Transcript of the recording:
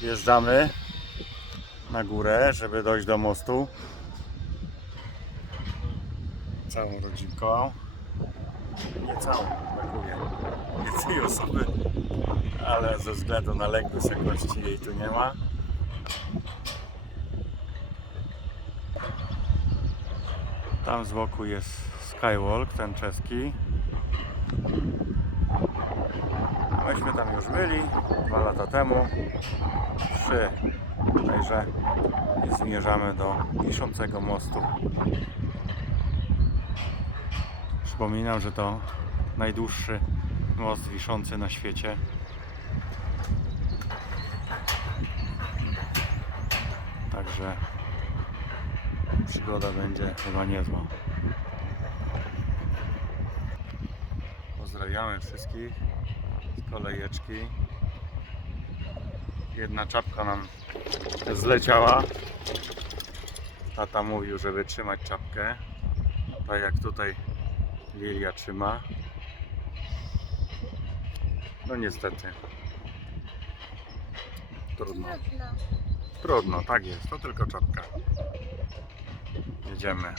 Wjeżdżamy na górę, żeby dojść do mostu. Całą rodzinką. Nie całą, brakuje jednej osoby, ale ze względu na lęk wysokości jej tu nie ma. Tam z boku jest Skywalk, ten czeski. Myśmy tam już byli dwa lata temu. Trzy. I zmierzamy do wiszącego mostu. Przypominam, że to najdłuższy most wiszący na świecie. Także przygoda będzie chyba niezła. Pozdrawiamy wszystkich kolejeczki. Jedna czapka nam zleciała. Tata mówił, żeby trzymać czapkę. Tak jak tutaj Lilia trzyma. No niestety. Trudno. Trudno, tak jest. To tylko czapka. Jedziemy.